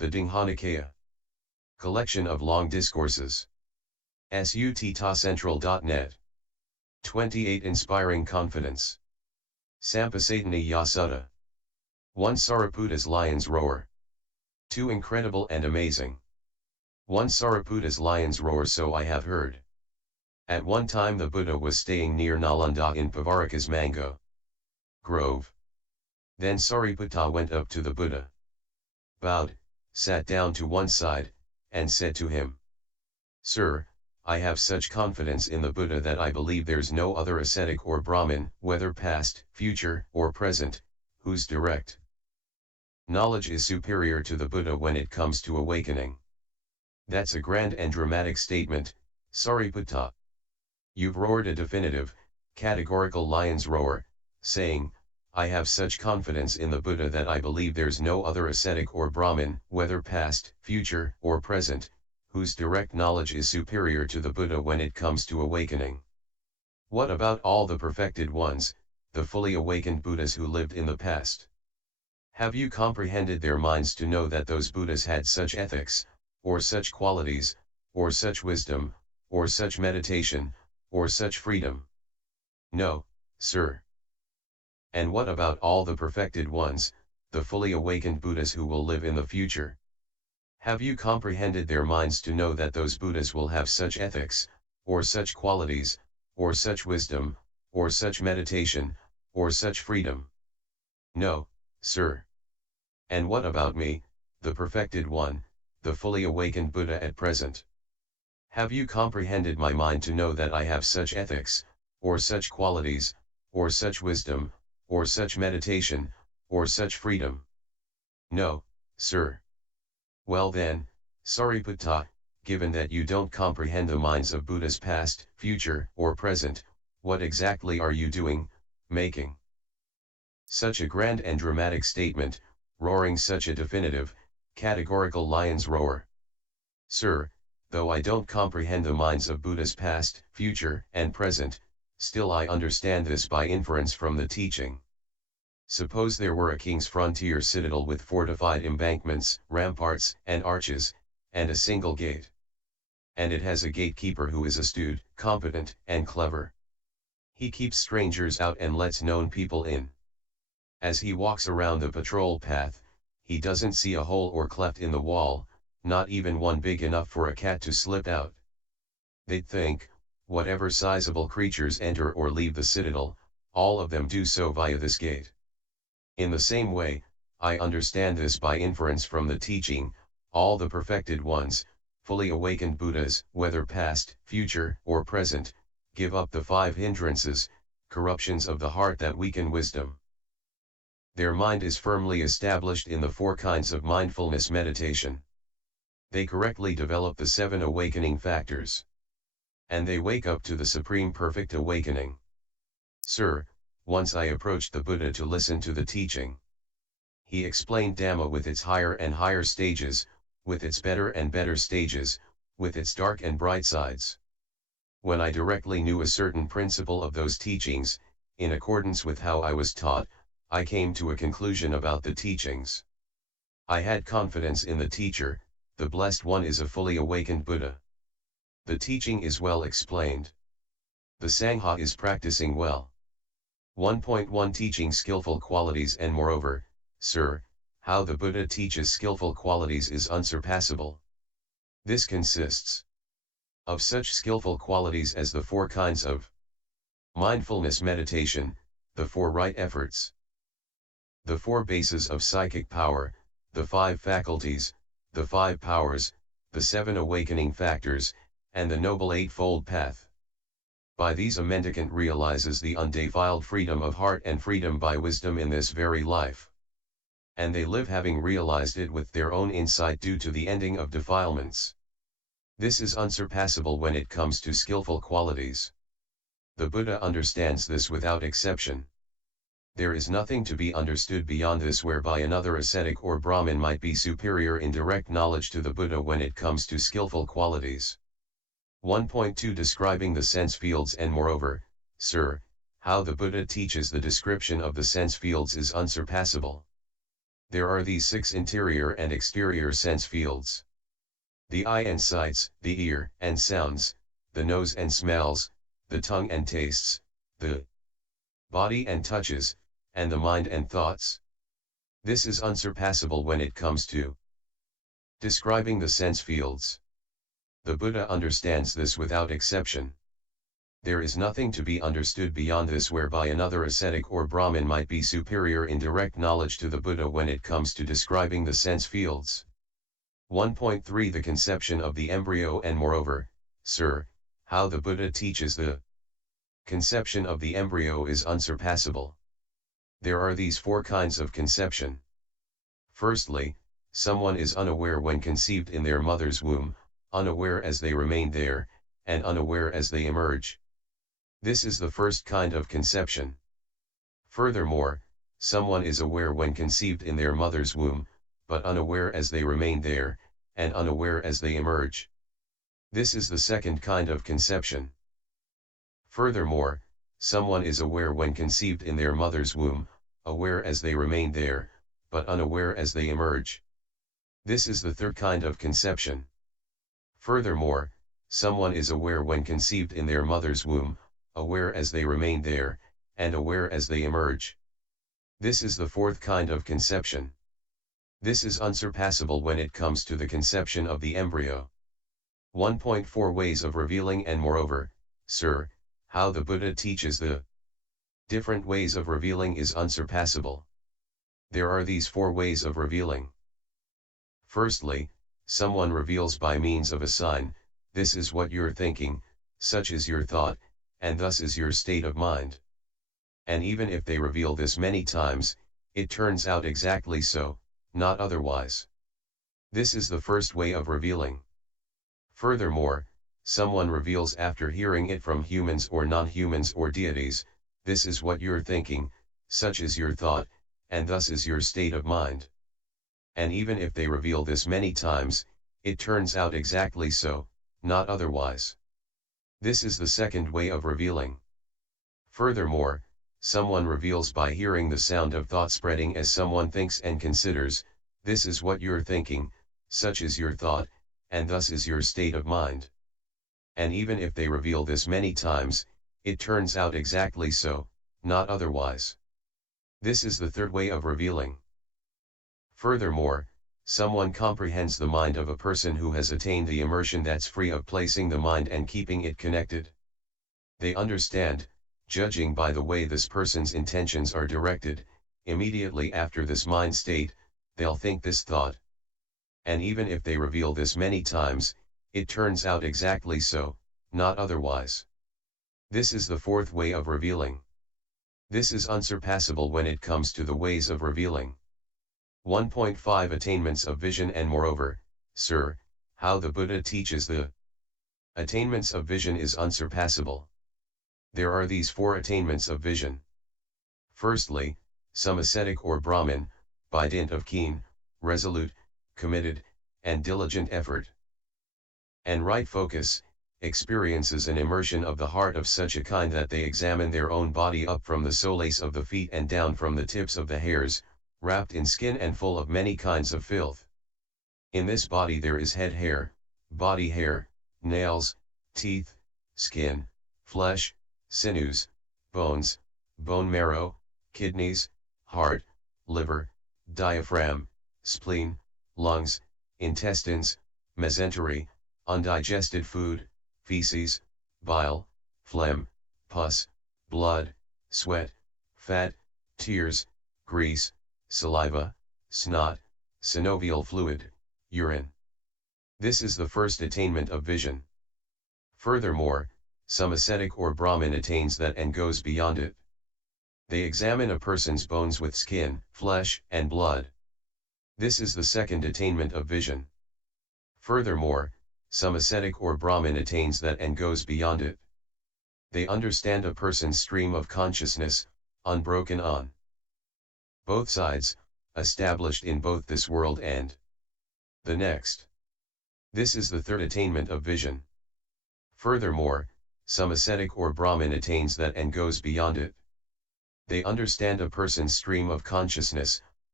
The Digha Nikaya. Collection of Long Discourses. Suttacentral.net. 28 Inspiring Confidence. Sampasādaniya Sutta. 1 Sariputta's Lion's Roar. 2 Incredible and Amazing. 1 Sariputta's Lion's Roar. So I have heard. At one time the Buddha was staying near Nalanda in Pavaraka's mango grove. Then Sariputta went up to the Buddha, bowed, sat down to one side, and said to him, "Sir, I have such confidence in the Buddha that I believe there's no other ascetic or Brahmin, whether past, future, or present, whose direct knowledge is superior to the Buddha when it comes to awakening." That's a grand and dramatic statement, Sariputta. You've roared a definitive, categorical lion's roar, saying, "I have such confidence in the Buddha that I believe there's no other ascetic or Brahmin, whether past, future, or present, whose direct knowledge is superior to the Buddha when it comes to awakening. What about all the perfected ones, the fully awakened Buddhas who lived in the past? Have you comprehended their minds to know that those Buddhas had such ethics, or such qualities, or such wisdom, or such meditation, or such freedom? No, sir. And what about all the perfected ones, the fully awakened Buddhas who will live in the future? Have you comprehended their minds to know that those Buddhas will have such ethics, or such qualities, or such wisdom, or such meditation, or such freedom? No, sir. And what about me, the perfected one, the fully awakened Buddha at present? Have you comprehended my mind to know that I have such ethics, or such qualities, or such wisdom, or such meditation, or such freedom? No, sir. Well then, Sariputta, given that you don't comprehend the minds of Buddhas past, future, or present, what exactly are you doing, making such a grand and dramatic statement, roaring such a definitive, categorical lion's roar? Sir, though I don't comprehend the minds of Buddhas past, future, and present, still I understand this by inference from the teaching. Suppose there were a king's frontier citadel with fortified embankments, ramparts, and arches, and a single gate. And it has a gatekeeper who is astute, competent, and clever. He keeps strangers out and lets known people in. As he walks around the patrol path, he doesn't see a hole or cleft in the wall, not even one big enough for a cat to slip out. They'd think, whatever sizable creatures enter or leave the citadel, all of them do so via this gate. In the same way, I understand this by inference from the teaching, all the perfected ones, fully awakened Buddhas, whether past, future, or present, give up the 5 hindrances, corruptions of the heart that weaken wisdom. Their mind is firmly established in the 4 kinds of mindfulness meditation. They correctly develop the 7 awakening factors. And they wake up to the supreme perfect awakening. Sir, once I approached the Buddha to listen to the teaching. He explained Dhamma with its higher and higher stages, with its better and better stages, with its dark and bright sides. When I directly knew a certain principle of those teachings, in accordance with how I was taught, I came to a conclusion about the teachings. I had confidence in the teacher, the Blessed One is a fully awakened Buddha. The teaching is well explained. The Sangha is practicing well. 1.1 Teaching skillful qualities. And moreover, sir, how the Buddha teaches skillful qualities is unsurpassable. This consists of such skillful qualities as the 4 kinds of mindfulness meditation, the 4 right efforts, the 4 bases of psychic power, the 5 faculties, the 5 powers, the 7 awakening factors, and the Noble Eightfold Path. By these a mendicant realizes the undefiled freedom of heart and freedom by wisdom in this very life. And they live having realized it with their own insight due to the ending of defilements. This is unsurpassable when it comes to skillful qualities. The Buddha understands this without exception. There is nothing to be understood beyond this whereby another ascetic or Brahmin might be superior in direct knowledge to the Buddha when it comes to skillful qualities. 1.2 Describing the sense fields. And moreover, sir, how the Buddha teaches the description of the sense fields is unsurpassable. There are these 6 interior and exterior sense fields. The eye and sights, the ear and sounds, the nose and smells, the tongue and tastes, the body and touches, and the mind and thoughts. This is unsurpassable when it comes to describing the sense fields. The Buddha understands this without exception. There is nothing to be understood beyond this whereby another ascetic or Brahmin might be superior in direct knowledge to the Buddha when it comes to describing the sense fields. 1.3 The conception of the embryo and moreover, sir, how the Buddha teaches the conception of the embryo is unsurpassable. There are these 4 kinds of conception. Firstly, someone is unaware when conceived in their mother's womb, unaware as they remain there, and unaware as they emerge. This is the first kind of conception. Furthermore, someone is aware when conceived in their mother's womb, but unaware as they remain there, and unaware as they emerge. This is the second kind of conception. Furthermore, someone is aware when conceived in their mother's womb, aware as they remain there, but unaware as they emerge. This is the third kind of conception. Furthermore, someone is aware when conceived in their mother's womb, aware as they remain there, and aware as they emerge. This is the fourth kind of conception. This is unsurpassable when it comes to the conception of the embryo. 1.4 Ways of revealing and moreover, sir, how the Buddha teaches the different ways of revealing is unsurpassable. There are these 4 ways of revealing. Firstly, someone reveals by means of a sign, this is what you're thinking, such is your thought, and thus is your state of mind. And even if they reveal this many times, it turns out exactly so, not otherwise. This is the first way of revealing. Furthermore, someone reveals after hearing it from humans or non-humans or deities, this is what you're thinking, such is your thought, and thus is your state of mind. And even if they reveal this many times, it turns out exactly so, not otherwise. This is the second way of revealing. Furthermore, someone reveals by hearing the sound of thought spreading as someone thinks and considers, this is what you're thinking, such is your thought, and thus is your state of mind. And even if they reveal this many times, it turns out exactly so, not otherwise. This is the third way of revealing. Furthermore, someone comprehends the mind of a person who has attained the immersion that's free of placing the mind and keeping it connected. They understand, judging by the way this person's intentions are directed, immediately after this mind state, they'll think this thought. And even if they reveal this many times, it turns out exactly so, not otherwise. This is the fourth way of revealing. This is unsurpassable when it comes to the ways of revealing. 1.5 Attainments of vision and moreover, sir, how the Buddha teaches the attainments of vision is unsurpassable. There are these 4 attainments of vision. Firstly, some ascetic or Brahmin, by dint of keen, resolute, committed, and diligent effort and right focus, experiences an immersion of the heart of such a kind that they examine their own body up from the soles of the feet and down from the tips of the hairs, wrapped in skin and full of many kinds of filth. In this body there is head hair, body hair, nails, teeth, skin, flesh, sinews, bones, bone marrow, kidneys, heart, liver, diaphragm, spleen, lungs, intestines, mesentery, undigested food, feces, bile, phlegm, pus, blood, sweat, fat, tears, grease, saliva, snot, synovial fluid, urine. This is the first attainment of vision. Furthermore, some ascetic or Brahmin attains that and goes beyond it. They examine a person's bones with skin, flesh, and blood. This is the second attainment of vision. Furthermore, some ascetic or Brahmin attains that and goes beyond it. They understand a person's stream of consciousness, unbroken on both sides, established in both this world and the next. This is the third attainment of vision. Furthermore, some ascetic or Brahmin attains that and goes beyond it. They understand a person's stream of consciousness,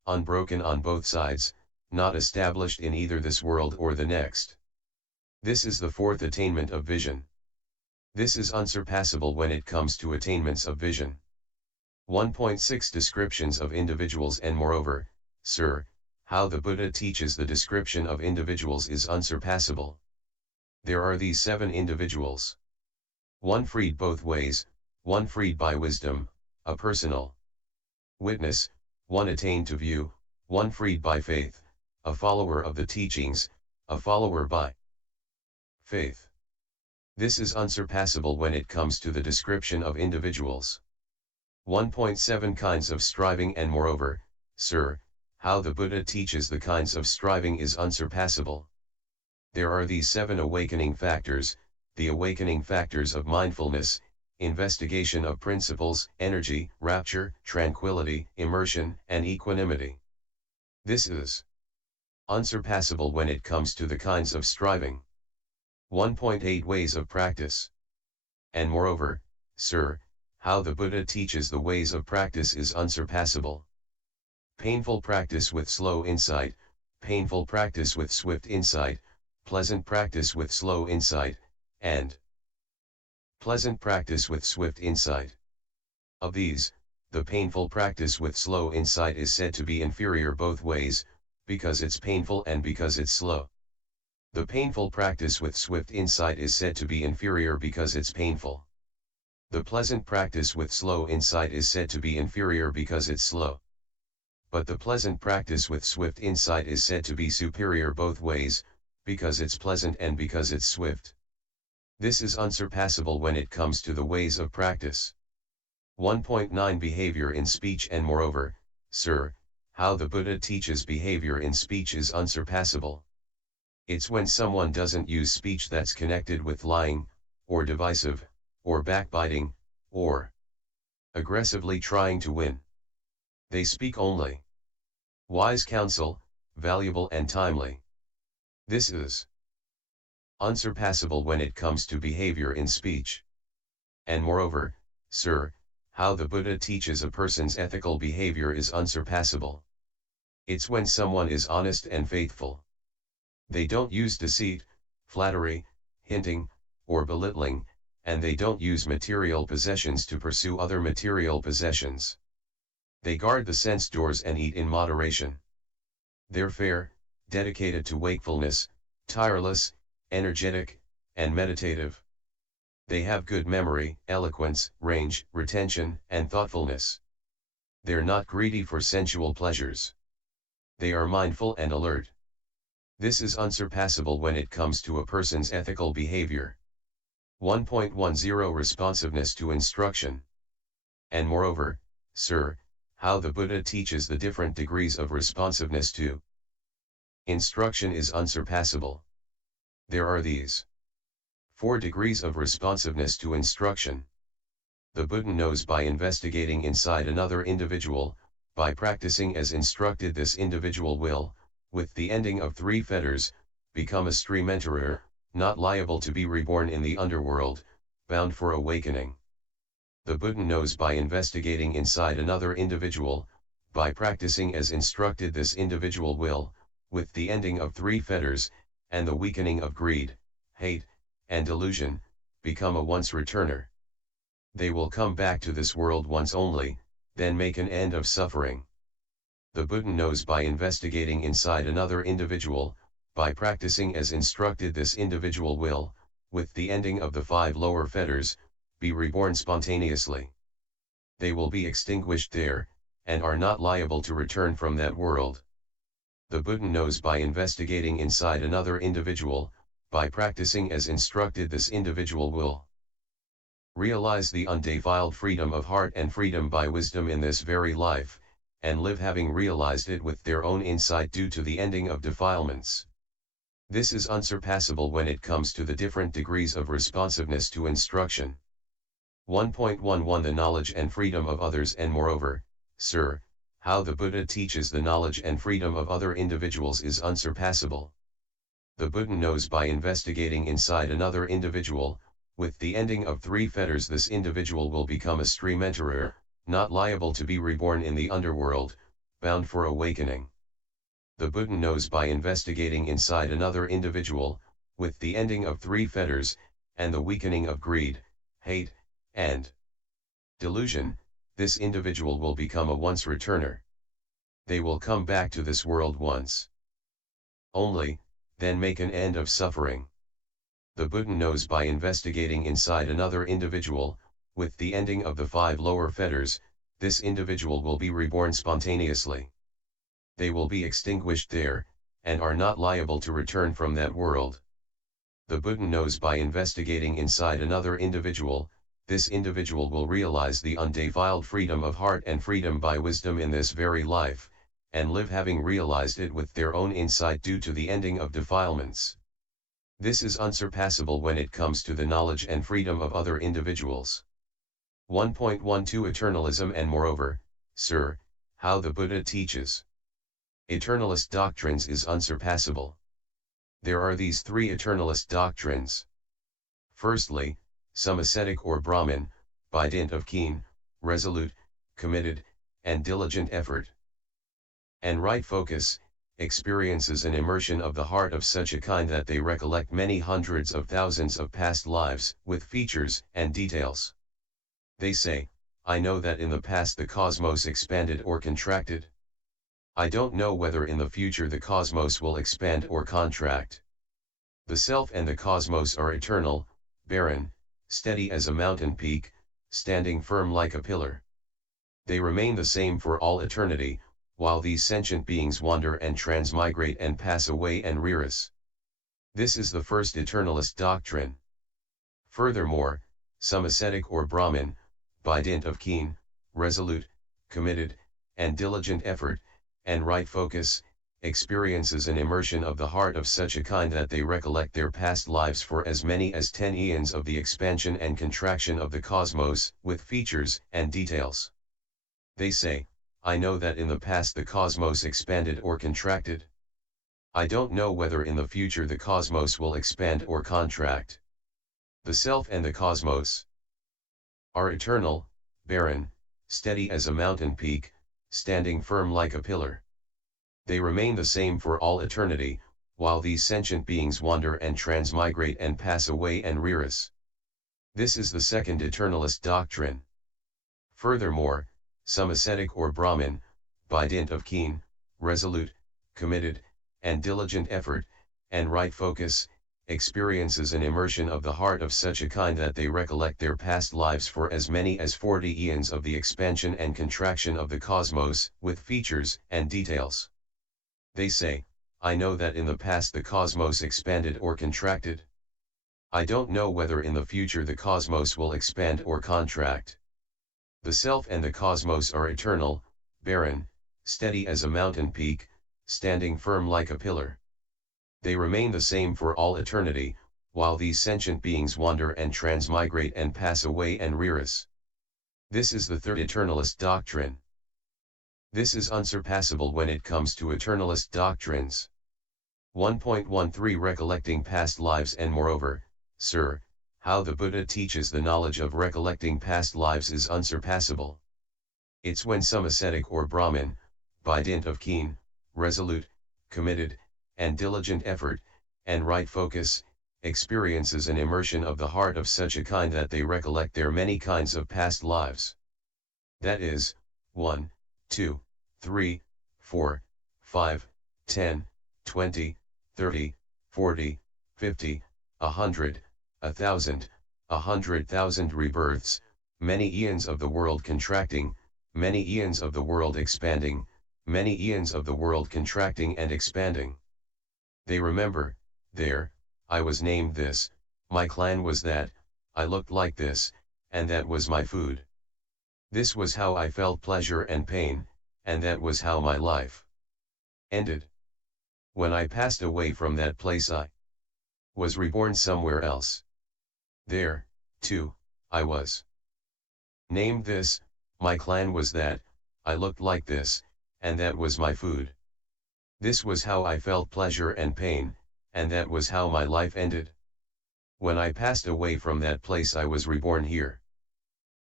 unbroken on both sides, not established in either this world or the next. This is the fourth attainment of vision. This is unsurpassable when it comes to attainments of vision. 1.6 Descriptions of individuals. And moreover, sir, how the Buddha teaches the description of individuals is unsurpassable. There are these 7 individuals. 1 freed both ways, 1 freed by wisdom, a personal witness, 1 attained to view, 1 freed by faith, a follower of the teachings, a follower by faith. This is unsurpassable when it comes to the description of individuals. 1.7 Kinds of striving. And moreover, sir, how the Buddha teaches the kinds of striving is unsurpassable. There are these 7 awakening factors, the awakening factors of mindfulness, investigation of principles, energy, rapture, tranquility, immersion, and equanimity. This is unsurpassable when it comes to the kinds of striving. 1.8 Ways of practice. And moreover, sir, how the Buddha teaches the ways of practice is unsurpassable. Painful practice with slow insight, painful practice with swift insight, pleasant practice with slow insight, and pleasant practice with swift insight. Of these, the painful practice with slow insight is said to be inferior both ways, because it's painful and because it's slow. The painful practice with swift insight is said to be inferior because it's painful. The pleasant practice with slow insight is said to be inferior because it's slow. But the pleasant practice with swift insight is said to be superior both ways, because it's pleasant and because it's swift. This is unsurpassable when it comes to the ways of practice. 1.9 Behavior in speech. And moreover, sir, how the Buddha teaches behavior in speech is unsurpassable. It's when someone doesn't use speech that's connected with lying, or divisive, or backbiting, or aggressively trying to win. They speak only wise counsel, valuable and timely. This is unsurpassable when it comes to behavior in speech. And moreover, sir, how the Buddha teaches a person's ethical behavior is unsurpassable. It's when someone is honest and faithful. They don't use deceit, flattery, hinting, or belittling, and they don't use material possessions to pursue other material possessions. They guard the sense doors and eat in moderation. They're fair, dedicated to wakefulness, tireless, energetic, and meditative. They have good memory, eloquence, range, retention, and thoughtfulness. They're not greedy for sensual pleasures. They are mindful and alert. This is unsurpassable when it comes to a person's ethical behavior. 1.10 Responsiveness to instruction. And moreover, sir, how the Buddha teaches the different degrees of responsiveness to instruction is unsurpassable. There are these 4 degrees of responsiveness to instruction. The Buddha knows by investigating inside another individual, by practicing as instructed this individual will, with the ending of 3 fetters, become a stream enterer, not liable to be reborn in the underworld, bound for awakening. The Buddha knows by investigating inside another individual, by practicing as instructed this individual will, with the ending of 3 fetters, and the weakening of greed, hate, and delusion, become a once returner. They will come back to this world once only, then make an end of suffering. The Buddha knows by investigating inside another individual, by practicing as instructed this individual will, with the ending of the 5 lower fetters, be reborn spontaneously. They will be extinguished there, and are not liable to return from that world. The Buddha knows by investigating inside another individual, by practicing as instructed this individual will realize the undefiled freedom of heart and freedom by wisdom in this very life, and live having realized it with their own insight due to the ending of defilements. This is unsurpassable when it comes to the different degrees of responsiveness to instruction. 1.11 The knowledge and freedom of others. And moreover, sir, how the Buddha teaches the knowledge and freedom of other individuals is unsurpassable. The Buddha knows by investigating inside another individual, with the ending of 3 fetters this individual will become a stream enterer, not liable to be reborn in the underworld, bound for awakening. The Buddha knows by investigating inside another individual, with the ending of 3 fetters, and the weakening of greed, hate, and delusion, this individual will become a once returner. They will come back to this world once only, then make an end of suffering. The Buddha knows by investigating inside another individual, with the ending of the 5 lower fetters, this individual will be reborn spontaneously. They will be extinguished there, and are not liable to return from that world. The Buddha knows by investigating inside another individual, this individual will realize the undefiled freedom of heart and freedom by wisdom in this very life, and live having realized it with their own insight due to the ending of defilements. This is unsurpassable when it comes to the knowledge and freedom of other individuals. 1.12 Eternalism and moreover, sir, how the Buddha teaches eternalist doctrines is unsurpassable. There are these 3 eternalist doctrines. Firstly, some ascetic or Brahmin, by dint of keen, resolute, committed, and diligent effort, and right focus, experiences an immersion of the heart of such a kind that they recollect many hundreds of thousands of past lives, with features and details. They say, I know that in the past the cosmos expanded or contracted. I don't know whether in the future the cosmos will expand or contract. The self and the cosmos are eternal, barren, steady as a mountain peak, standing firm like a pillar. They remain the same for all eternity, while these sentient beings wander and transmigrate and pass away and rearus. This is the first eternalist doctrine. Furthermore, some ascetic or Brahmin, by dint of keen, resolute, committed, and diligent effort, and right focus, experiences an immersion of the heart of such a kind that they recollect their past lives for as many as 10 eons of the expansion and contraction of the cosmos, with features and details. They say, I know that in the past the cosmos expanded or contracted. I don't know whether in the future the cosmos will expand or contract. The self and the cosmos are eternal, barren, steady as a mountain peak, standing firm like a pillar. They remain the same for all eternity, while these sentient beings wander and transmigrate and pass away and rearus. This is the second eternalist doctrine. Furthermore, some ascetic or Brahmin, by dint of keen, resolute, committed, and diligent effort, and right focus, experiences an immersion of the heart of such a kind that they recollect their past lives for as many as 40 eons of the expansion and contraction of the cosmos, with features and details. They say, I know that in the past the cosmos expanded or contracted. I don't know whether in the future the cosmos will expand or contract. The self and the cosmos are eternal, barren, steady as a mountain peak, standing firm like a pillar. They remain the same for all eternity, while these sentient beings wander and transmigrate and pass away and rearus. This is the third eternalist doctrine. This is unsurpassable when it comes to eternalist doctrines. 1.13 Recollecting past lives and moreover, sir, how the Buddha teaches the knowledge of recollecting past lives is unsurpassable. It's when some ascetic or Brahmin, by dint of keen, resolute, committed, and diligent effort, and right focus, experiences an immersion of the heart of such a kind that they recollect their many kinds of past lives. That is, 1, 2, 3, 4, 5, 10, 20, 30, 40, 50, 100, 1,000, 100,000 rebirths, many eons of the world contracting, many eons of the world expanding, many eons of the world contracting and expanding. They remember, there, I was named this, my clan was that, I looked like this, and that was my food. This was how I felt pleasure and pain, and that was how my life ended. When I passed away from that place I was reborn somewhere else. There, too, I was named this, my clan was that, I looked like this, and that was my food. This was how I felt pleasure and pain, and that was how my life ended. When I passed away from that place I was reborn here.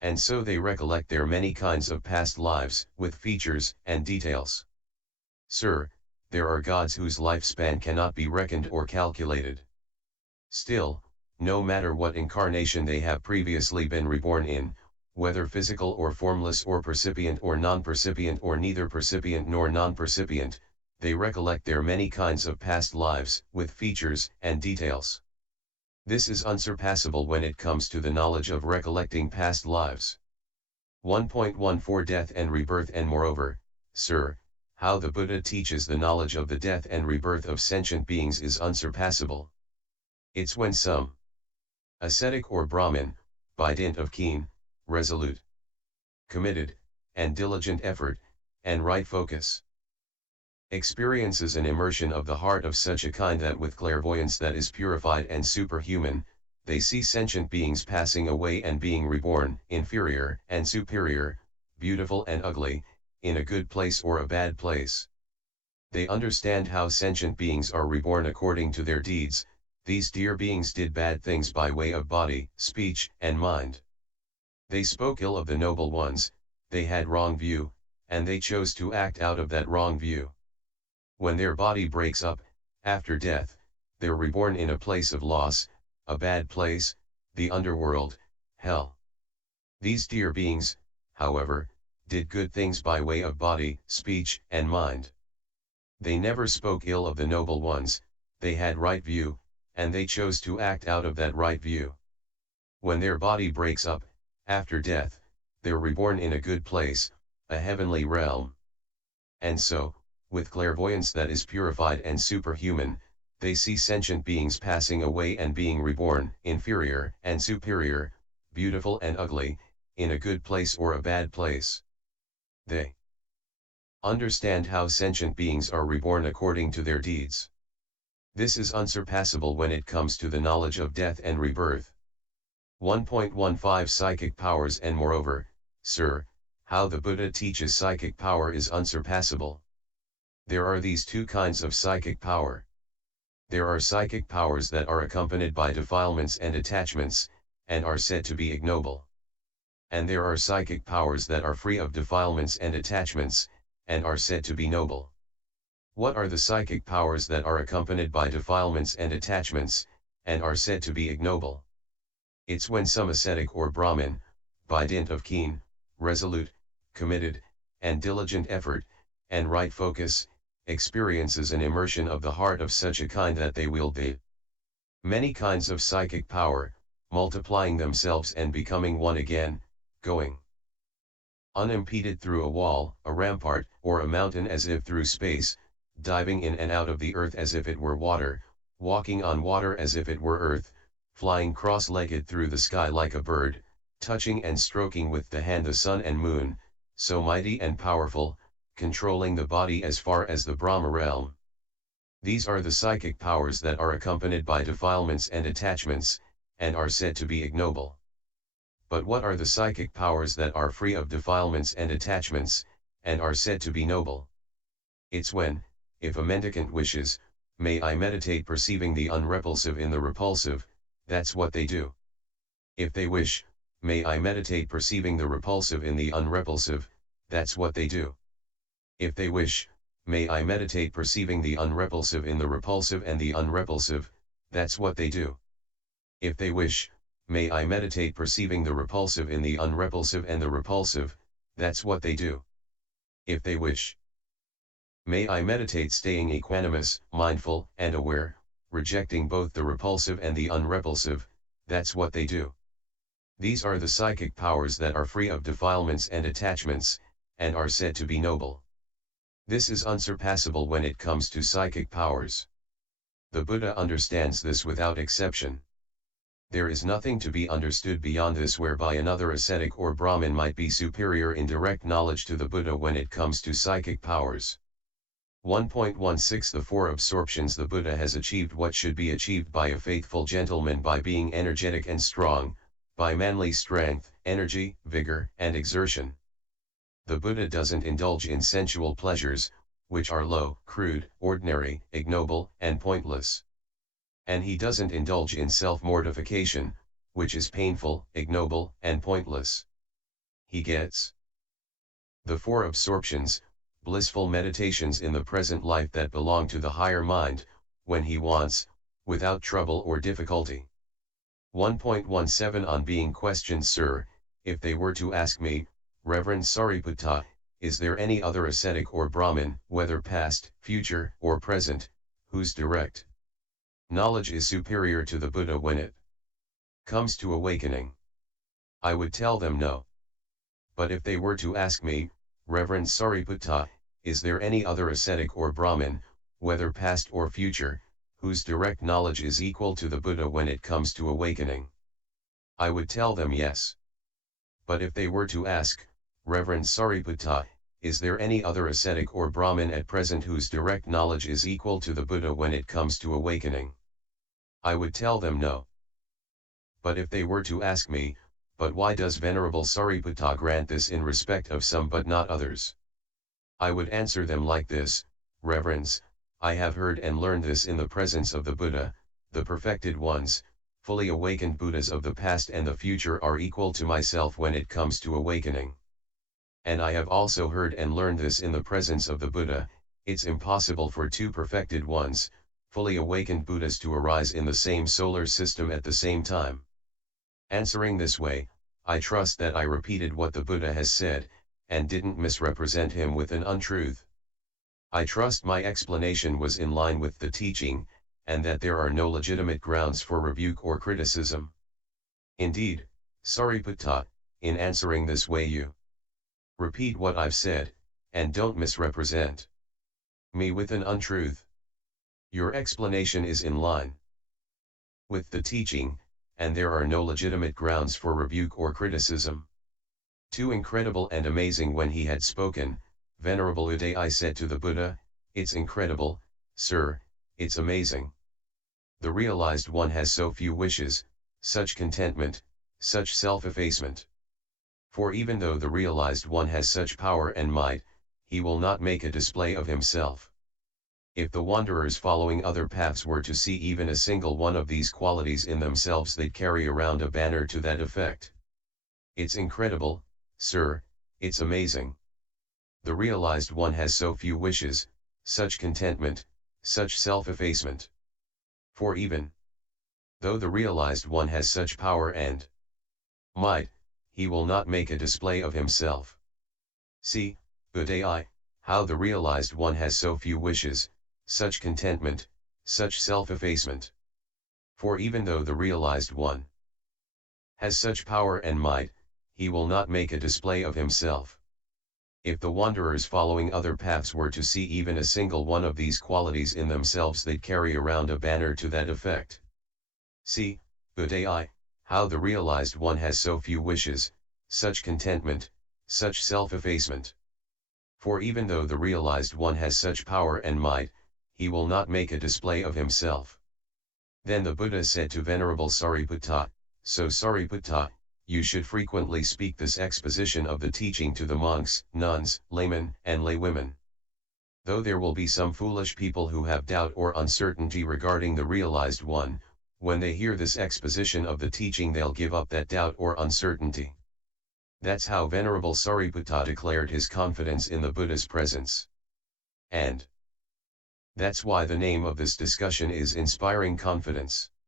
and so they recollect their many kinds of past lives, with features and details. Sir, there are gods whose lifespan cannot be reckoned or calculated. Still, no matter what incarnation they have previously been reborn in, whether physical or formless or percipient or non-percipient or neither percipient nor non-percipient, they recollect their many kinds of past lives, with features and details. This is unsurpassable when it comes to the knowledge of recollecting past lives. 1.14 Death and rebirth. And moreover, sir, how the Buddha teaches the knowledge of the death and rebirth of sentient beings is unsurpassable. It's when some ascetic or Brahmin, by dint of keen, resolute, committed, and diligent effort, and right focus, experiences an immersion of the heart of such a kind that with clairvoyance that is purified and superhuman, they see sentient beings passing away and being reborn, inferior and superior, beautiful and ugly, in a good place or a bad place. They understand how sentient beings are reborn according to their deeds. These dear beings did bad things by way of body, speech, and mind. They spoke ill of the noble ones, they had wrong view, and they chose to act out of that wrong view. When their body breaks up, after death, they're reborn in a place of loss, a bad place, the underworld, hell. These dear beings, however, did good things by way of body, speech, and mind. They never spoke ill of the noble ones, they had right view, and they chose to act out of that right view. When their body breaks up, after death, they're reborn in a good place, a heavenly realm. And so, with clairvoyance that is purified and superhuman, they see sentient beings passing away and being reborn, inferior and superior, beautiful and ugly, in a good place or a bad place. They understand how sentient beings are reborn according to their deeds. This is unsurpassable when it comes to the knowledge of death and rebirth. 1.15 Psychic powers. And moreover, sir, how the Buddha teaches psychic power is unsurpassable. There are these two kinds of psychic power. There are psychic powers that are accompanied by defilements and attachments, and are said to be ignoble. And there are psychic powers that are free of defilements and attachments, and are said to be noble. What are the psychic powers that are accompanied by defilements and attachments, and are said to be ignoble? It's when some ascetic or Brahmin, by dint of keen, resolute, committed, and diligent effort, and right focus, experiences an immersion of the heart of such a kind that they wield the many kinds of psychic power, multiplying themselves and becoming one again, going unimpeded through a wall, a rampart, or a mountain as if through space, diving in and out of the earth as if it were water, walking on water as if it were earth, flying cross-legged through the sky like a bird, touching and stroking with the hand the sun and moon, so mighty and powerful, controlling the body as far as the Brahma realm. These are the psychic powers that are accompanied by defilements and attachments, and are said to be ignoble. But what are the psychic powers that are free of defilements and attachments, and are said to be noble? It's when, if a mendicant wishes, may I meditate perceiving the unrepulsive in the repulsive, that's what they do. If they wish, may I meditate perceiving the repulsive in the unrepulsive, that's what they do. If they wish, may I meditate perceiving the unrepulsive in the repulsive and the unrepulsive, that's what they do. If they wish, may I meditate perceiving the repulsive in the unrepulsive and the repulsive, that's what they do. If they wish, may I meditate staying equanimous, mindful, and aware, rejecting both the repulsive and the unrepulsive, that's what they do. These are the psychic powers that are free of defilements and attachments, and are said to be noble. This is unsurpassable when it comes to psychic powers. The Buddha understands this without exception. There is nothing to be understood beyond this whereby another ascetic or Brahmin might be superior in direct knowledge to the Buddha when it comes to psychic powers. 1.16 The four absorptions. The Buddha has achieved what should be achieved by a faithful gentleman by being energetic and strong, by manly strength, energy, vigor, and exertion. The Buddha doesn't indulge in sensual pleasures, which are low, crude, ordinary, ignoble, and pointless. And he doesn't indulge in self-mortification, which is painful, ignoble, and pointless. he gets the 4 absorptions, blissful meditations in the present life that belong to the higher mind, when he wants, without trouble or difficulty. 1.17 On being questioned, Sir, if they were to ask me, Reverend Sariputta, is there any other ascetic or Brahmin, whether past, future, or present, whose direct knowledge is superior to the Buddha when it comes to awakening? I would tell them no. But if they were to ask me, Reverend Sariputta, is there any other ascetic or Brahmin, whether past or future, whose direct knowledge is equal to the Buddha when it comes to awakening? I would tell them yes. But if they were to ask, Reverend Sariputta, is there any other ascetic or Brahmin at present whose direct knowledge is equal to the Buddha when it comes to awakening? I would tell them no. But if they were to ask me, but why does Venerable Sariputta grant this in respect of some but not others? I would answer them like this, Reverends, I have heard and learned this in the presence of the Buddha, the perfected ones, fully awakened Buddhas of the past and the future are equal to myself when it comes to awakening. And I have also heard and learned this in the presence of the Buddha, it's impossible for 2 perfected ones, fully awakened Buddhas to arise in the same solar system at the same time. Answering this way, I trust that I repeated what the Buddha has said, and didn't misrepresent him with an untruth. I trust my explanation was in line with the teaching, and that there are no legitimate grounds for rebuke or criticism. Indeed, Sariputta, in answering this way you repeat what I've said, and don't misrepresent me with an untruth. Your explanation is in line with the teaching, and there are no legitimate grounds for rebuke or criticism. Too incredible and amazing. When he had spoken, Venerable Uday said to the Buddha, it's incredible, sir, it's amazing. The realized one has so few wishes, such contentment, such self-effacement. For even though the realized one has such power and might, he will not make a display of himself. If the wanderers following other paths were to see even a single one of these qualities in themselves, they'd carry around a banner to that effect. It's incredible, sir, it's amazing. The realized one has so few wishes, such contentment, such self-effacement. For even though the realized one has such power and might, he will not make a display of himself. See, Uday, how the realized one has so few wishes, such contentment, such self-effacement. For even though the realized one has such power and might, he will not make a display of himself. If the wanderers following other paths were to see even a single one of these qualities in themselves, they'd carry around a banner to that effect. See, Uday, how the realized one has so few wishes, such contentment, such self-effacement. For even though the realized one has such power and might, he will not make a display of himself. Then the Buddha said to Venerable Sariputta, so Sariputta, you should frequently speak this exposition of the teaching to the monks, nuns, laymen, and laywomen. Though there will be some foolish people who have doubt or uncertainty regarding the realized one, when they hear this exposition of the teaching they'll give up that doubt or uncertainty. That's how Venerable Sariputta declared his confidence in the Buddha's presence. And that's why the name of this discussion is Inspiring Confidence.